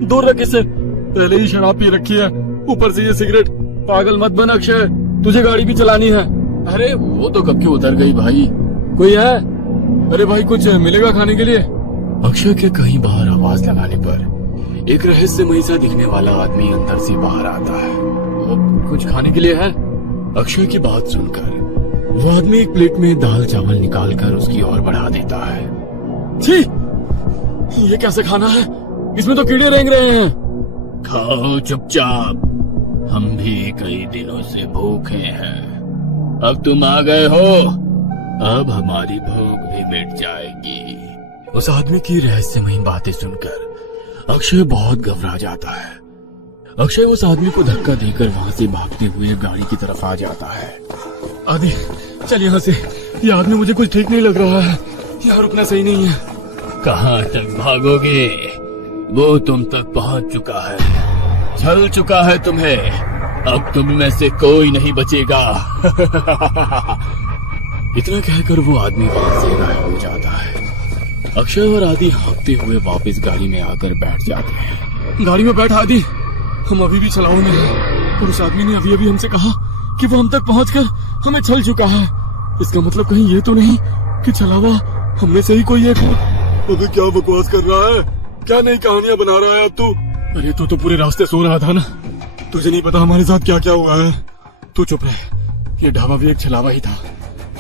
दूर रख इसे, पहले ही शराब पी रखी है, ऊपर से ये सिगरेट। पागल मत बन अक्षय, तुझे गाड़ी भी चलानी है। अरे वो तो कब की उतर गई भाई। कोई है? अरे भाई कुछ मिलेगा खाने के लिए? अक्षय के कहीं बाहर आवाज लगाने पर एक रहस्यमयी सा दिखने वाला आदमी अंदर से बाहर आता है। कुछ खाने के लिए है? अक्षय की बात सुनकर वो आदमी एक प्लेट में दाल चावल निकालकर उसकी ओर बढ़ा देता है। छी, ये कैसे खाना है? इसमें तो कीड़े रेंग रहे हैं। खाओ चुपचाप, हम भी कई दिनों से भूखे हैं। अब तुम आ गए हो, अब हमारी भूख भी मिट जाएगी। उस आदमी की रहस्यमयी बातें सुनकर अक्षय बहुत घबरा जाता है। अक्षय उस आदमी को धक्का देकर वहां से भागते हुए गाड़ी की तरफ आ जाता है। आदि चल यहाँ से, ये आदमी मुझे कुछ ठीक नहीं लग रहा है। यहाँ रुकना सही नहीं है। कहाँ तक भागोगे? वो तुम तक पहुँच चुका है, छल चुका है तुम्हें। अब तुम में से कोई नहीं बचेगा। इतना कहकर वो आदमी वहां से गायब हो जाता है। अक्षय और आदि हाँफते हुए वापस गाड़ी में आकर बैठ जाते हैं। गाड़ी में बैठ आदि, हम अभी भी छलाओ में हैं और उस आदमी ने अभी हमसे कहा कि वो हम तक पहुंचकर हमें छल चुका है। इसका मतलब कहीं ये तो नहीं कि छलावा हम में से ही कोई एक हो? अबे क्या बकवास कर रहा है? क्या नई कहानियां बना रहा है अब तू? अरे तू तो पूरे रास्ते सो रहा था ना, तुझे नहीं पता हमारे साथ क्या क्या हुआ है। तू चुप रह, ये ढाबा भी एक छलावा ही था।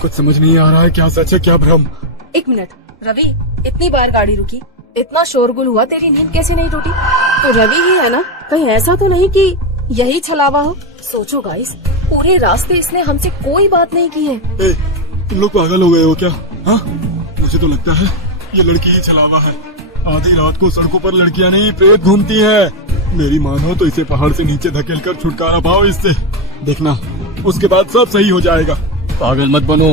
कुछ समझ नहीं आ रहा है क्या सच है क्या भ्रम। 1 मिनट रवि, इतनी बार गाड़ी रुकी, इतना शोरगुल हुआ, तेरी नींद कैसे नहीं टूटी? तो रवि ही है ना? कहीं ऐसा तो नहीं कि यही छलावा हो? सोचो गाइस, पूरे रास्ते इसने हमसे कोई बात नहीं की है। ए, तुम लोग पागल हो गए हो क्या? हाँ, मुझे तो लगता है ये लड़की ही छलावा है। आधी रात को सड़कों पर लड़कियां नहीं प्रेत घूमती है। मेरी मानो तो इसे पहाड़ से नीचे धकेल कर छुटकारा पाओ इससे, देखना उसके बाद सब सही हो जाएगा। पागल मत बनो,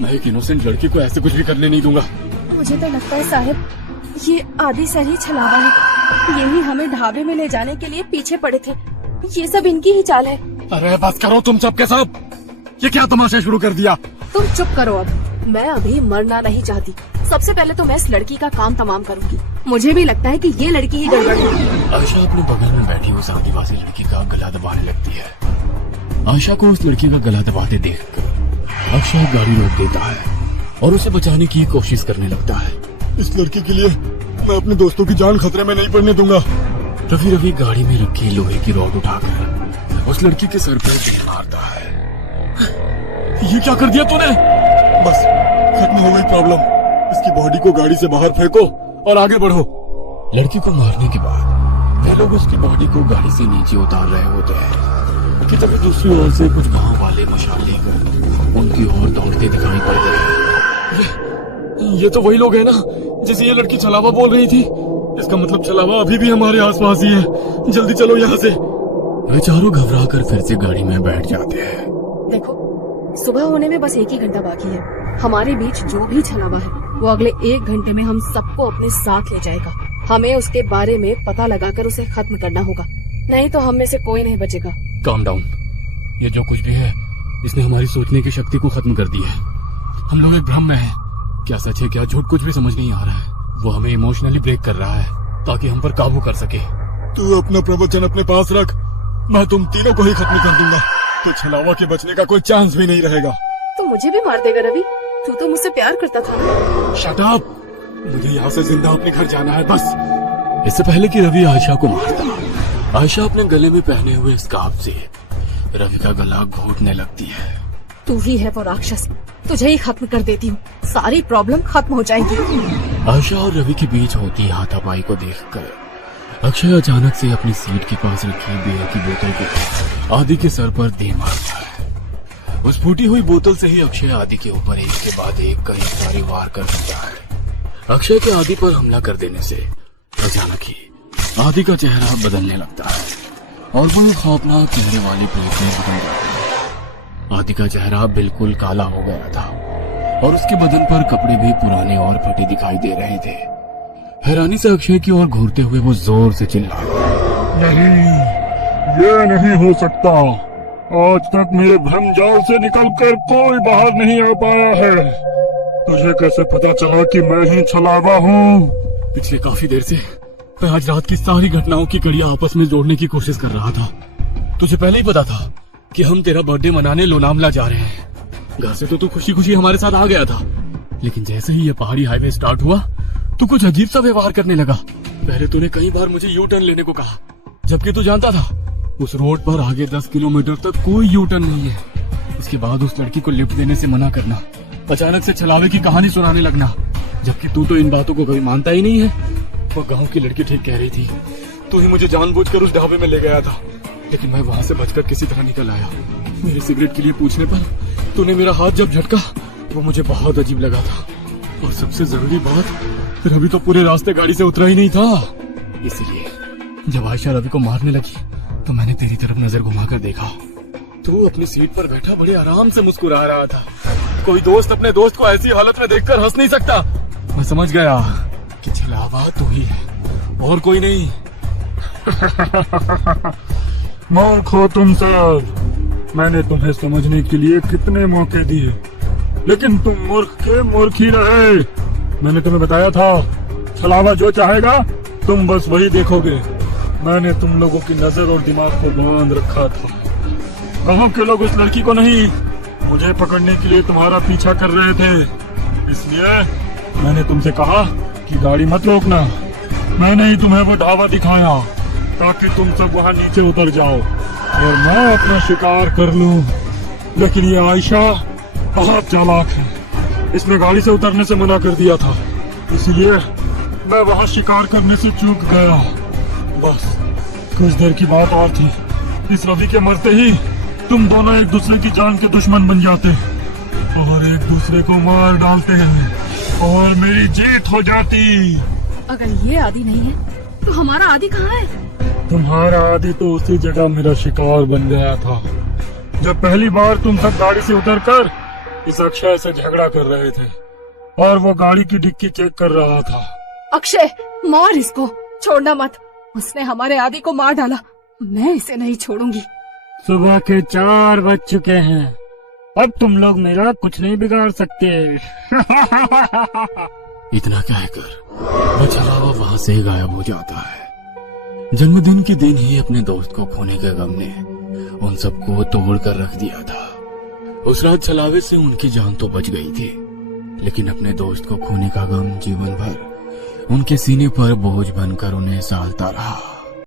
मैं एक इनोसेंट लड़की को ऐसे कुछ भी करने नहीं दूंगा। मुझे तो लगता है साहब ये आदि सर ही छलावा है। यही हमें ढाबे में ले जाने के लिए पीछे पड़े थे। ये सब इनकी ही चाल है। अरे बस करो तुम सब के सब, ये क्या तमाशा शुरू कर दिया? तुम चुप करो अब, मैं अभी मरना नहीं चाहती। सबसे पहले तो मैं इस लड़की का काम तमाम करूंगी। मुझे भी लगता है कि ये लड़की ही गड़बड़ है। आयशा अपने बगल में बैठी उस आदिवासी लड़की का गला दबाने लगती है। आयशा को उस लड़की का गला दबाते देखकर अक्षय गाड़ी रोक देता है और उसे बचाने की कोशिश करने लगता है। इस लड़की के लिए मैं अपने दोस्तों की जान खतरे में नहीं पड़ने दूंगा। रवि गाड़ी में रखी लोहे की रॉड उठाकर उस लड़की के सर पर तीर मारता है। ये क्या कर दिया तूने? बस खत्म हो गई प्रॉब्लम। इसकी बॉडी को गाड़ी से बाहर फेंको और आगे बढ़ो। लड़की को मारने के बाद वे लोग उसकी बॉडी को गाड़ी से नीचे उतार रहे होते हैं। कि तभी दूसरी ओर से कुछ गांव वाले मशाल लेकर उनकी ओर दौड़ते दिखाई पड़ गए। ये तो वही लोग हैं ना जिसे ये लड़की छलावा बोल रही थी। इसका मतलब छलावा अभी भी हमारे आसपास ही है। जल्दी चलो यहाँ से। वे चारों घबरा कर फिर से गाड़ी में बैठ जाते हैं। देखो, सुबह होने में बस 1 ही घंटा बाकी है। हमारे बीच जो भी छलावा है वो अगले 1 घंटे में हम सबको अपने साथ ले जाएगा। हमें उसके बारे में पता लगाकर उसे खत्म करना होगा, नहीं तो हम में से कोई नहीं बचेगा। Calm down. ये जो कुछ भी है इसने हमारी सोचने की शक्ति को खत्म कर दी है। हम लोग एक भ्रम में हैं। क्या सच है क्या झूठ कुछ भी समझ नहीं आ रहा है। वो हमें इमोशनली ब्रेक कर रहा है ताकि हम पर काबू कर सके। तू अपना प्रवचन अपने पास रख, मैं तुम तीनों को ही खत्म कर दूंगा। तो छलावा के बचने का कोई चांस भी नहीं रहेगा। तो मुझे भी मार देगा रवि? तू तो मुझसे प्यार करता था ना। Shut up! मुझे यहाँ से जिंदा अपने घर जाना है बस। इससे पहले कि रवि आयशा को मारता, आयशा अपने गले में पहने हुए स्कार्फ से रवि का गला घोटने लगती है। तू ही है वो राक्षस, तुझे ही खत्म कर देती हूँ, सारी प्रॉब्लम खत्म हो जाएगी। आयशा और रवि के बीच होती हाथापाई को देखकर अक्षय अचानक से अपनी सीट के पास रखी बियर की बोतल को आदि के सर पर दे मारता है। उस फूटी हुई बोतल से ही अक्षय आदि के ऊपर एक के बाद एक कई सारे वार कर देता है। अक्षय के आदि पर हमला कर देने से अचानक ही आदि का चेहरा बदलने लगता है और वो खौफनाक चेहरे वाली प्लेट में बदल जाता है। आदि का चेहरा बिल्कुल काला हो गया था और उसके बदन पर कपड़े भी पुराने और फटे दिखाई दे रहे थे। हैरानी से अक्षय की ओर घूरते हुए वो जोर से चिल्लाया, नहीं, ये नहीं हो सकता। आज तक मेरे भ्रम जाल से निकलकर कोई बाहर नहीं आ पाया है। तुझे कैसे पता चला कि मैं ही छलावा हूँ? पिछले काफी देर से मैं आज रात की सारी घटनाओं की कड़ियां आपस में जोड़ने की कोशिश कर रहा था। तुझे पहले ही पता था कि हम तेरा बर्थडे मनाने लोनावला जा रहे हैं। घर से तो तू खुशी खुशी हमारे साथ आ गया था, लेकिन जैसे ही ये पहाड़ी हाईवे स्टार्ट हुआ तू कुछ अजीब सा व्यवहार करने लगा। पहले तूने कई बार मुझे यू टर्न लेने को कहा, जबकि तू जानता था उस रोड पर आगे 10 किलोमीटर तक कोई यू टर्न नहीं है। इसके बाद उस लड़की को लिफ्ट देने से मना करना, अचानक से छलावे की कहानी सुनाने लगना, जबकि तू तो इन बातों को कभी मानता ही नहीं है। वो गांव की लड़की ठीक कह रही थी, तू ही मुझे जानबूझकर उस ढाबे में ले गया था, लेकिन मैं वहां से बचकर किसी तरह निकल आया। मेरी सिगरेट के लिए पूछने पर तूने मेरा हाथ जब झटका वो मुझे बहुत अजीब लगा था। और सबसे जरूरी बात, रवि तो पूरे रास्ते गाड़ी से उतरा ही नहीं था। इसलिए जब आयशा रवि को मारने लगी तो मैंने तेरी तरफ नजर घुमाकर देखा। तू अपनी सीट पर बैठा बड़े आराम से मुस्कुरा रहा था। कोई दोस्त अपने दोस्त को ऐसी हालत में देखकर हंस नहीं सकता। मैं समझ गया कि छलावा तू ही है और कोई नहीं। मूर्ख हो तुम सब। मैंने तुम्हें समझने के लिए कितने मौके दिए, लेकिन तुम मूर्ख के मूर्ख ही रहे। मैंने तुम्हें बताया था छलावा जो चाहेगा तुम बस वही देखोगे। मैंने तुम लोगों की नजर और दिमाग को बांध रखा था। गांव के लोग उस लड़की को नहीं, मुझे पकड़ने के लिए तुम्हारा पीछा कर रहे थे। इसलिए मैंने तुमसे कहा कि गाड़ी मत रोकना। मैंने ही तुम्हें वो ढाबा दिखाया ताकि तुम सब वहां नीचे उतर जाओ और मैं अपना शिकार कर लूं। लेकिन ये आयशा बहुत चालाक है, इसने गाड़ी से उतरने से मना कर दिया था, इसलिए मैं वहां शिकार करने से चूक गया। बस कुछ देर की बात और थी, इस रवि के मरते ही तुम दोनों एक दूसरे की जान के दुश्मन बन जाते और एक दूसरे को मार डालते हैं और मेरी जीत हो जाती। अगर ये आदि नहीं है तो हमारा आदि कहाँ है? तुम्हारा आदि तो उसी जगह मेरा शिकार बन गया था जब पहली बार तुम सब गाड़ी से उतरकर इस अक्षय से झगड़ा कर रहे थे और वो गाड़ी की डिक्की चेक कर रहा था। अक्षय, मार इसको, छोड़ना मत। उसने हमारे आदि को मार डाला, मैं इसे नहीं छोड़ूंगी। सुबह के 4 बज चुके हैं, अब तुम लोग मेरा कुछ नहीं बिगाड़ सकते। इतना कहकर वो छलावा वहां से गायब हो जाता है। जन्मदिन के दिन ही अपने दोस्त को खोने के गम ने उन सबको तोड़ कर रख दिया था। उस रात छलावे से उनकी जान तो बच गई थी, लेकिन अपने दोस्त को खोने का गम जीवन भर उनके सीने पर बोझ बनकर उन्हें सालता रहा।